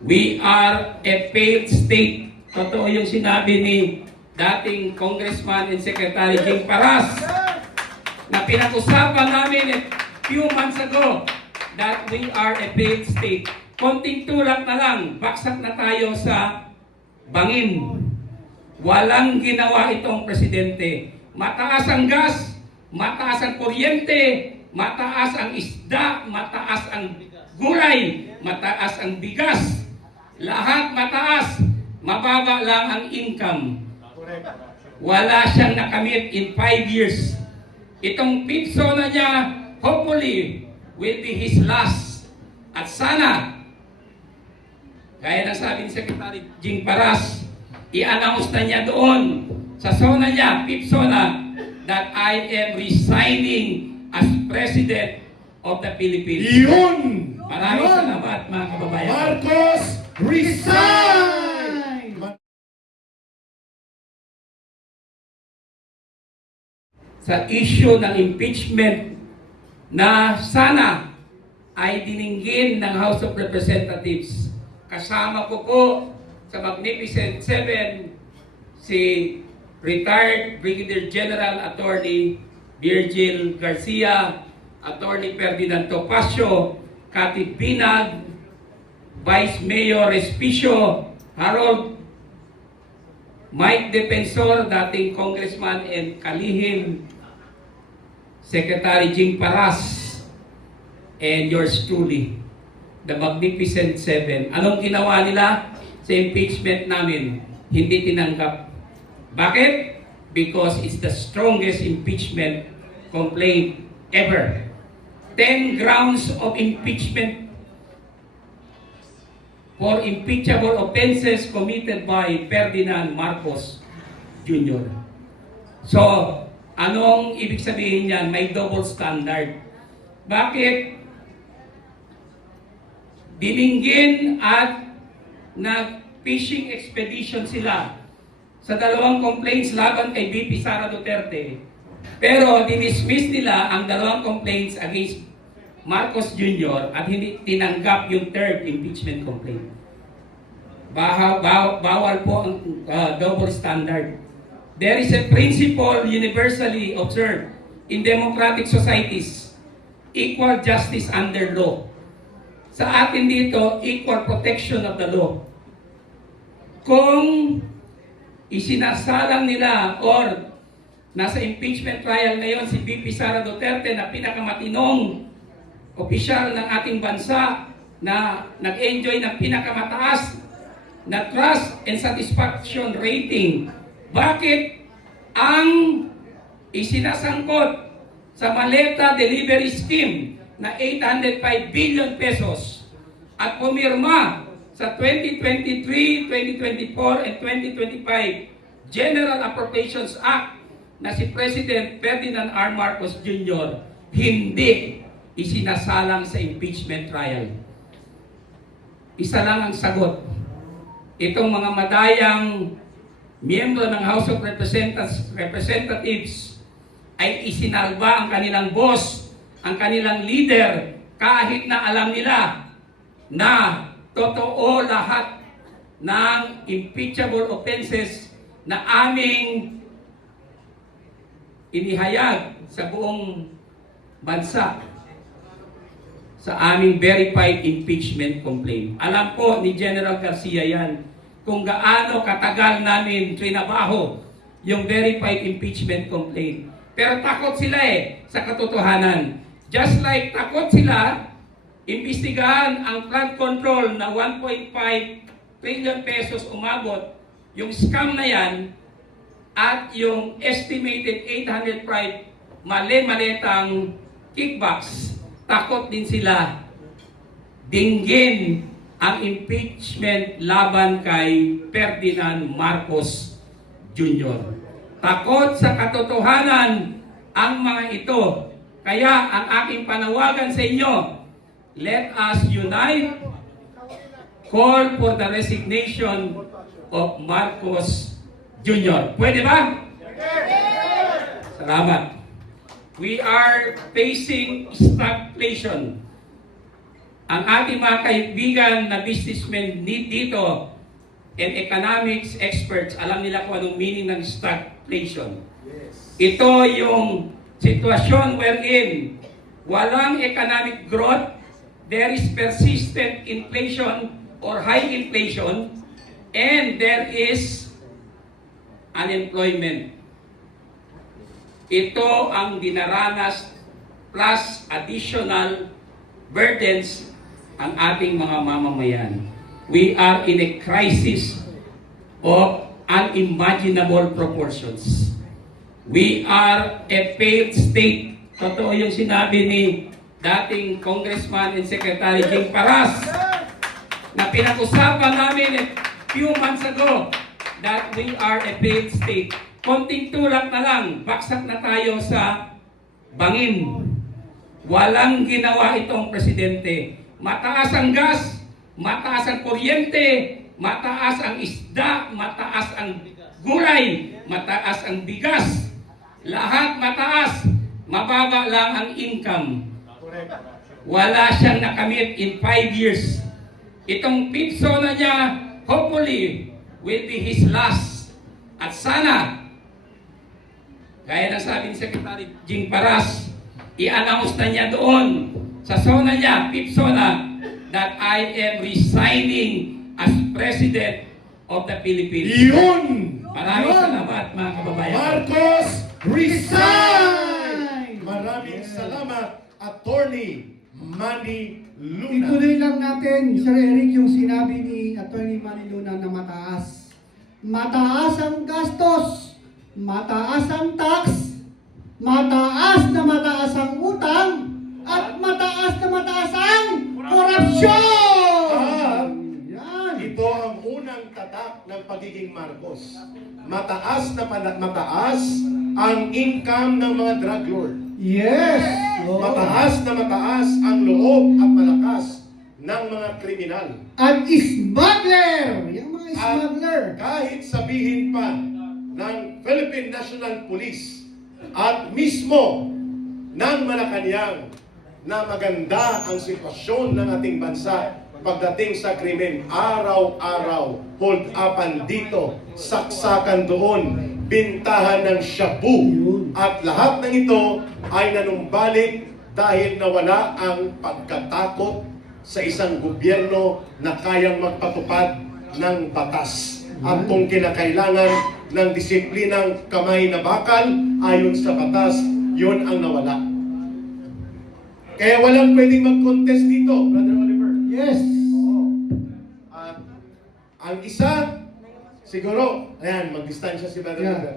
We are a failed state. Totoo yung sinabi ni dating Congressman and Secretary Jing Paras na pinag-usapan namin a few months ago that we are a failed state. Konting tulak na lang, baksak na tayo sa bangin. Walang ginawa itong presidente. Mataas ang gas, mataas ang kuryente, mataas ang isda, mataas ang gulay, mataas ang bigas. Lahat mataas, mababa lang ang income. Wala siyang nakamit in 5 years. Itong pitso na niya, hopefully, will be his last. At sana, gaya ng sabi ni Secretary Jing Paras, i-announce na niya doon sa zona niya, fifth zona, that I am resigning as President of the Philippines. Yun! Maraming salamat mga kababayan. Marcos, resign! Sa issue ng impeachment na sana ay dininggin ng House of Representatives. Kasama ko po sa Magnificent Seven si retired Brigadier General Attorney Virgil Garcia, Attorney Ferdinand Topacio, Cathy Binag, Vice Mayor Respicio, Harold Mike Defensor, dating Congressman and kalihim Secretary Jing Paras, and yours truly, the Magnificent Seven. Anong ginawa nila sa impeachment namin? Hindi tinanggap. Bakit? Because it's the strongest impeachment complaint ever. 10 grounds of impeachment for impeachable offenses committed by Ferdinand Marcos Jr. So, anong ibig sabihin yan? May double standard. Bakit? Dininggin at nag-fishing expedition sila sa dalawang complaints laban kay VP Sara Duterte. Pero dinismiss nila ang dalawang complaints against Marcos Jr. at hindi tinanggap yung third impeachment complaint. Bawal po ang double standard. There is a principle universally observed in democratic societies: equal justice under law. Sa atin dito, equal protection of the law. Kung isinasalang nila or nasa impeachment trial ngayon si VP Sara Duterte na pinakamatinong opisyal ng ating bansa na nag-enjoy ng pinakamataas na trust and satisfaction rating. Bakit ang isinasangkot sa maleta delivery scheme na 805 billion pesos at pumirma sa 2023, 2024, and 2025 General Appropriations Act na si President Ferdinand R. Marcos Jr. hindi isinasalang sa impeachment trial? Isa lang ang sagot. Itong mga madayang miyembro ng House of Representatives ay isinalba ang kanilang boss, ang kanilang leader, kahit na alam nila na totoo lahat ng impeachable offenses na aming inihayag sa buong bansa sa aming verified impeachment complaint. Alam po ni General Garcia yan kung gaano katagal namin trinabaho yung verified impeachment complaint. Pero takot sila sa katotohanan. Just like takot sila imbestigahan ang flood control na 1.5 trillion pesos umabot, yung scam na yan, at yung estimated 805 mali-malitang kickbacks. Takot din sila dinggin ang impeachment laban kay Ferdinand Marcos Jr. Takot sa katotohanan ang mga ito. Kaya ang aking panawagan sa inyo, let us unite, call for the resignation of Marcos Jr. Pwede ba? Salamat. We are facing stagflation. ang ating mga kaibigan na businessmen dito and economics experts, alam nila kung anong meaning ng stagflation. Ito yung sitwasyon wherein walang economic growth, there is persistent inflation or high inflation, and there is unemployment. Ito ang dinaranas plus additional burdens ang ating mga mamamayan. We are in a crisis of unimaginable proportions. We are a failed state. Totoo yung sinabi ni dating Congressman and Secretary Jing Paras na pinag-usapan namin a few months ago that we are a failed state. Konting tulak na lang, baksak na tayo sa bangin. Walang ginawa itong presidente. Mataas ang gas, mataas ang kuryente, mataas ang isda, mataas ang gulay, mataas ang bigas. Lahat mataas, mababa lang ang income. Wala siyang nakamit in 5 years. Itong pipso na niya, hopefully, will be his last. At sana, gaya ng sabi ni Secretary Jing Paras, i-announce na niya doon sa zona niya, pipsona, that I am resigning as President of the Philippines. Yun! Maraming salamat mga kababayan. Marcos, resign! Maraming salamat, Attorney Manny Luna. Ituloy lang natin, Sir Eric, yung sinabi ni Atty. Manny Luna na mataas. Mataas ang gastos, mataas ang tax, mataas ang utang, at mataas ang korupsyon! Yan. Ito ang unang tatak ng pagiging Marcos. Mataas ang income ng mga drug lord. Yes! Oo. Mataas ang loob at malakas ng mga kriminal. At smuggler! Yung mga smuggler. Kahit sabihin pa ng Philippine National Police at mismo ng Malacanang na maganda ang sitwasyon ng ating bansa pagdating sa krimen, araw-araw, hold-upan dito, saksakan doon, bintahan ng shabu. At lahat ng ito ay nanumbalik dahil nawala ang pagkatakot sa isang gobyerno na kayang magpatupad ng batas. At kung kinakailangan ng disiplinang kamay na bakal ayon sa batas, yun ang nawala. Kaya walang pwedeng mag-contest dito, Brother Oliver. Yes! At ang isa, siguro, ayan, mag-distansya si Brother Yeah. Oliver.